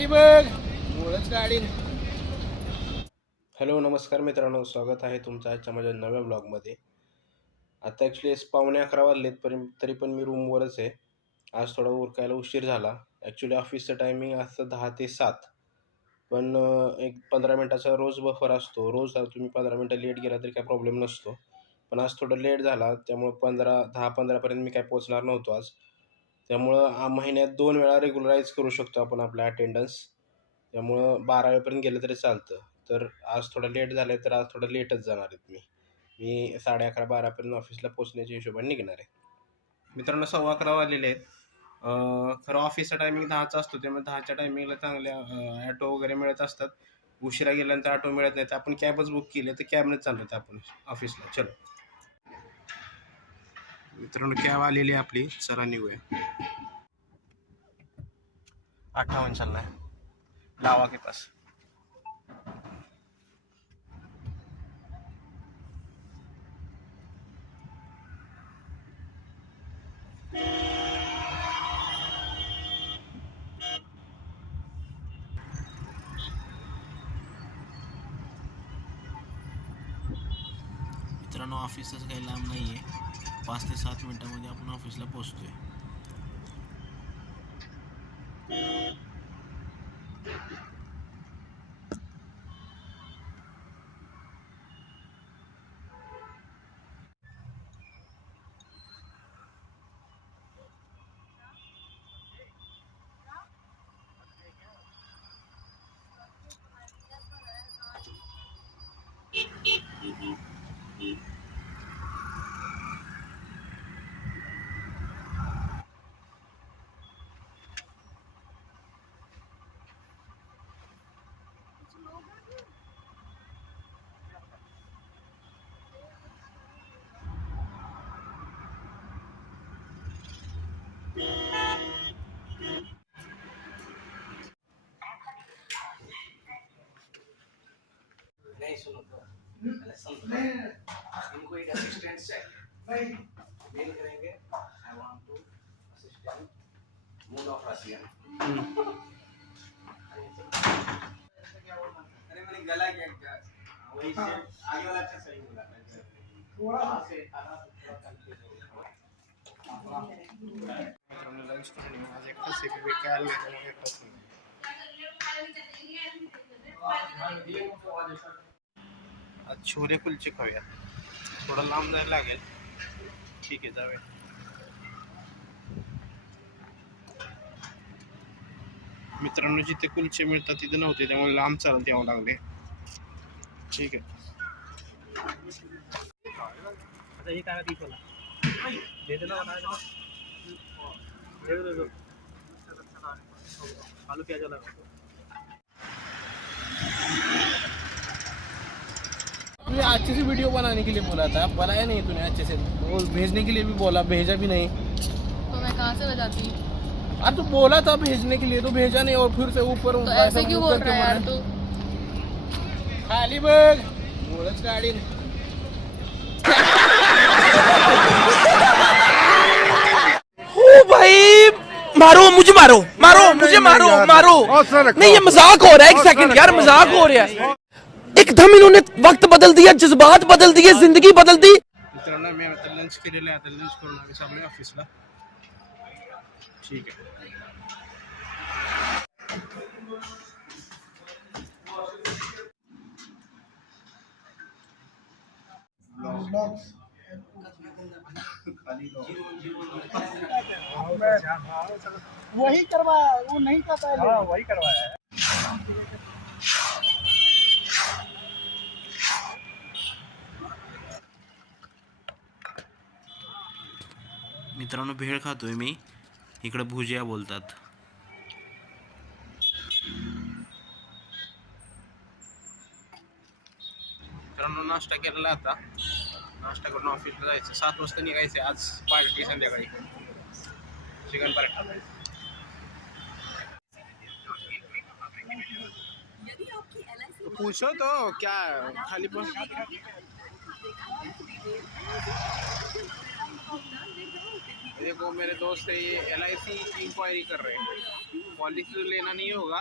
खाली बघ मुळच गाडी. हॅलो नमस्कार मित्रांनो, स्वागत आहे तुमचं आजच्या माझ्या नव्या ब्लॉगमध्ये. आता ॲक्च्युली 11:15 वाजलेत तरी पण मी रूमवरच आहे. आज थोडा उरकायला उशीर झाला. ॲक्च्युली ऑफिसचं टायमिंग असतं 10 ते 7, पण एक 15 मिनटाचा रोज बफर असतो. रोज तुम्ही 15 मिनटं लेट गेला तरी काही प्रॉब्लेम नसतो. पण आज थोडं लेट झाला, त्यामुळं 10-15पर्यंत मी काय पोहोचणार नव्हतो आज. त्यामुळं महिन्यात 2 वेळा रेग्युलराईज करू शकतो आपण आपला अटेंडन्स. त्यामुळं 12 वाजेपर्यंत गेलं तरी चालतं. तर आज थोडं लेट झालं आहे, तर आज थोडं लेटच जाणार आहेत मी. 11:30-12पर्यंत ऑफिसला पोहोचण्याच्या हिशोबाने निघणार आहे. मित्रांनो 11:15 वाजलेले आहेत. खरं ऑफिसचा टायमिंग 10चा असतो, त्यामुळे 10च्या टायमिंगला चांगल्या ॲटो वगैरे मिळत असतात. उशिरा गेल्यानंतर ऑटो मिळत नाहीत. आपण कॅबच बुक केली, तर कॅबनेच चाललो आपण ऑफिसला. चलो मित्रांनो, कॅब आलेली आहे आपली, चला निघूया. 58 चलना है, लावा के पास. मित्रांनो ऑफिसच काही लांब नाही आहे. 5 ते 7 मिनटामध्ये आपण ऑफिसला पोहोचतोय. नहीं सुनो तो इनको एक असिस्टेंट चाहिए. मेल करेंगे I want to assistant mood of Russian. अरे मैंने गला क्या वही से आगे वाला अच्छा सही बोला थोड़ा से आधा थोड़ा कंफ्यूज हो गया. लंच करून आज एकटाच आहे की काय आलं त्यामुळे एकटाच नाही. आज छोले कुलचे खाऊया. थोडं लांब जायला लागेल. ठीक आहे, जाऊया. मित्रांनो जिथे कुलचे मिळतात तिथे नव्हते, त्यामुळे लांब चालत यावं लागले. ठीक आहे. अच्छा ये काला 30 वाला दे देना, बना देना, दे दो आलू प्याज वाला. तुझे अच्छे से वीडियो बनाने के लिए बोला था, बनाया नहीं तूने अच्छे से. वो भेजने के लिए भी बोला, भेजा भी नहीं. तो मैं कहाँ से बजाती? अब तो बोला था भेजने के लिए, तो भेजा नहीं और फिर से ऊपर तो ऐसे क्यों बोल रहा है यार तू? खाली बघ मुळच गाडी. ओ भाई मारो मुझे, मारो मारो मुझे, मारो मारो. नहीं ये मजाक हो रहा है. एक सेकंड यार, मजाक हो रहा है. एकदम इन्होंने वक्त बदल दिया, जज्बात बदल दिए, जिंदगी बदल दी. मित्रांनो मी आता लंच केलेलं आहे. आता लंच करून आम्ही चाललोय ऑफिसला. ठीक आहे. वही करवाया, वो नहीं था पहले. हाँ वही करवाया है. मित्रांनो भेळ खातोय मी. इकडे भुजिया बोलतात. मित्रांनो नाश्ता केलेला. आता नाश्ता करून ऑफिसला जायचं. 7 वाजता निघायचं. आज पार्टी संध्याकाळी चिकन पराठा. पूछो तो क्या खाली देखो मेरे दोस्त है ये LIC की इंक्वायरी कर रहे हैं. पॉलिसी तो लेना नहीं होगा,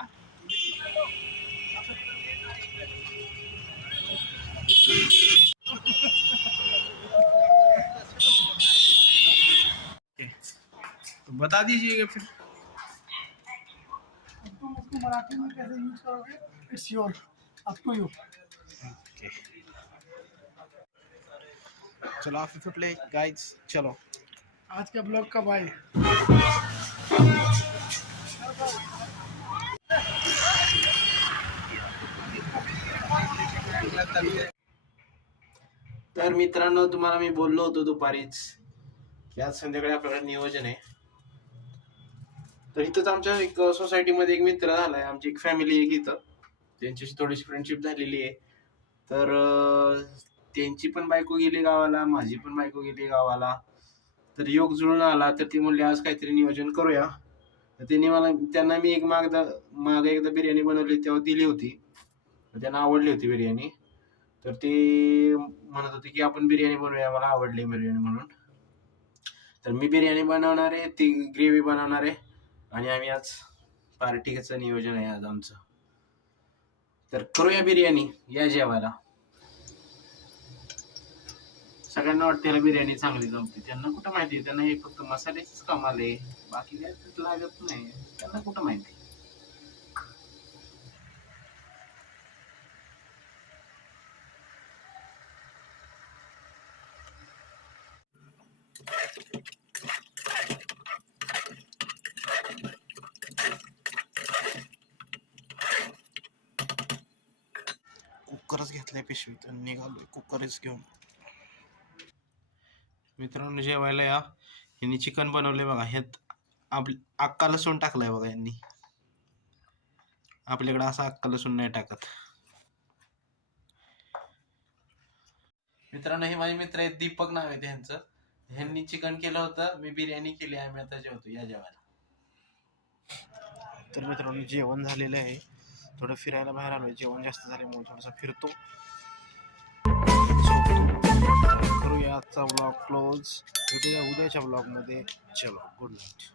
तो बता दीजिएगा फिर। तुम उसको मराठी में कैसे यूज करोगे, it's your, up to you. चलो आप फिर प्ले गाइस, चलो। आज का ब्लॉग का बाय। तर मित्रांनो, तुम्हाला मी बोललो होतो दुपारीच की आज संध्याकाळी आपल्याला नियोजन आहे. तर इथंच आमच्या एक सोसायटीमध्ये एक मित्र झालाय, आमची एक फॅमिली आहे इथं, त्यांच्याशी थोडीशी फ्रेंडशिप झालेली आहे. तर त्यांची पण बायको गेली गावाला, माझी पण बायको गेली गावाला. तर योग जुळून आला. तर ती म्हणली आज काहीतरी नियोजन करूया. तर त्यांना मी मागे एकदा बिर्याणी बनवली तेव्हा दिली होती, त्यांना आवडली होती बिर्याणी. तर ते म्हणत होते की आपण बिर्याणी बनवूया, मला आवडली बिर्याणी म्हणून. तर मी बिर्याणी बनवणार आहे, ती ग्रेव्ही बनवणार आहे, आणि आम्ही आज पार्टीचं नियोजन आहे आज आमचं. तर करूया बिर्याणी, या जेवायला. सगळ्यांना वाटते बिर्याणी चांगली जमते, त्यांना कुठं माहिती, त्यांना हे फक्त मसाल्याचीच कमाल आहे, बाकी काय लागत नाही, त्यांना कुठं माहिती. कुकरच घेतलाय पिशवीत, निघालोय कुकरच घेऊन. मित्रांनो जेवायला या. यांनी चिकन बनवले बघा, ह्यात अख्खा लसूण टाकलाय बघा यांनी. आपल्याकडे असा अख्खा लसूण नाही टाकत. मित्रांनो हे माझे मित्र आहेत, दीपक नाव आहे त्यांचं. ह्यांनी चिकन केलं होतं, मी बिर्याणी केली, आम्ही आता जेवतो, या जेवायला. तर मित्रांनो जेवण झालेलं आहे, थोडं फिरायला बाहेर आलोय, जेवण जास्त झाल्यामुळे थोडंसं फिरतो, करूया आजचा ब्लॉग क्लोज. भेटूया उद्याच्या ब्लॉगमध्ये. चलो, गुड नाईट.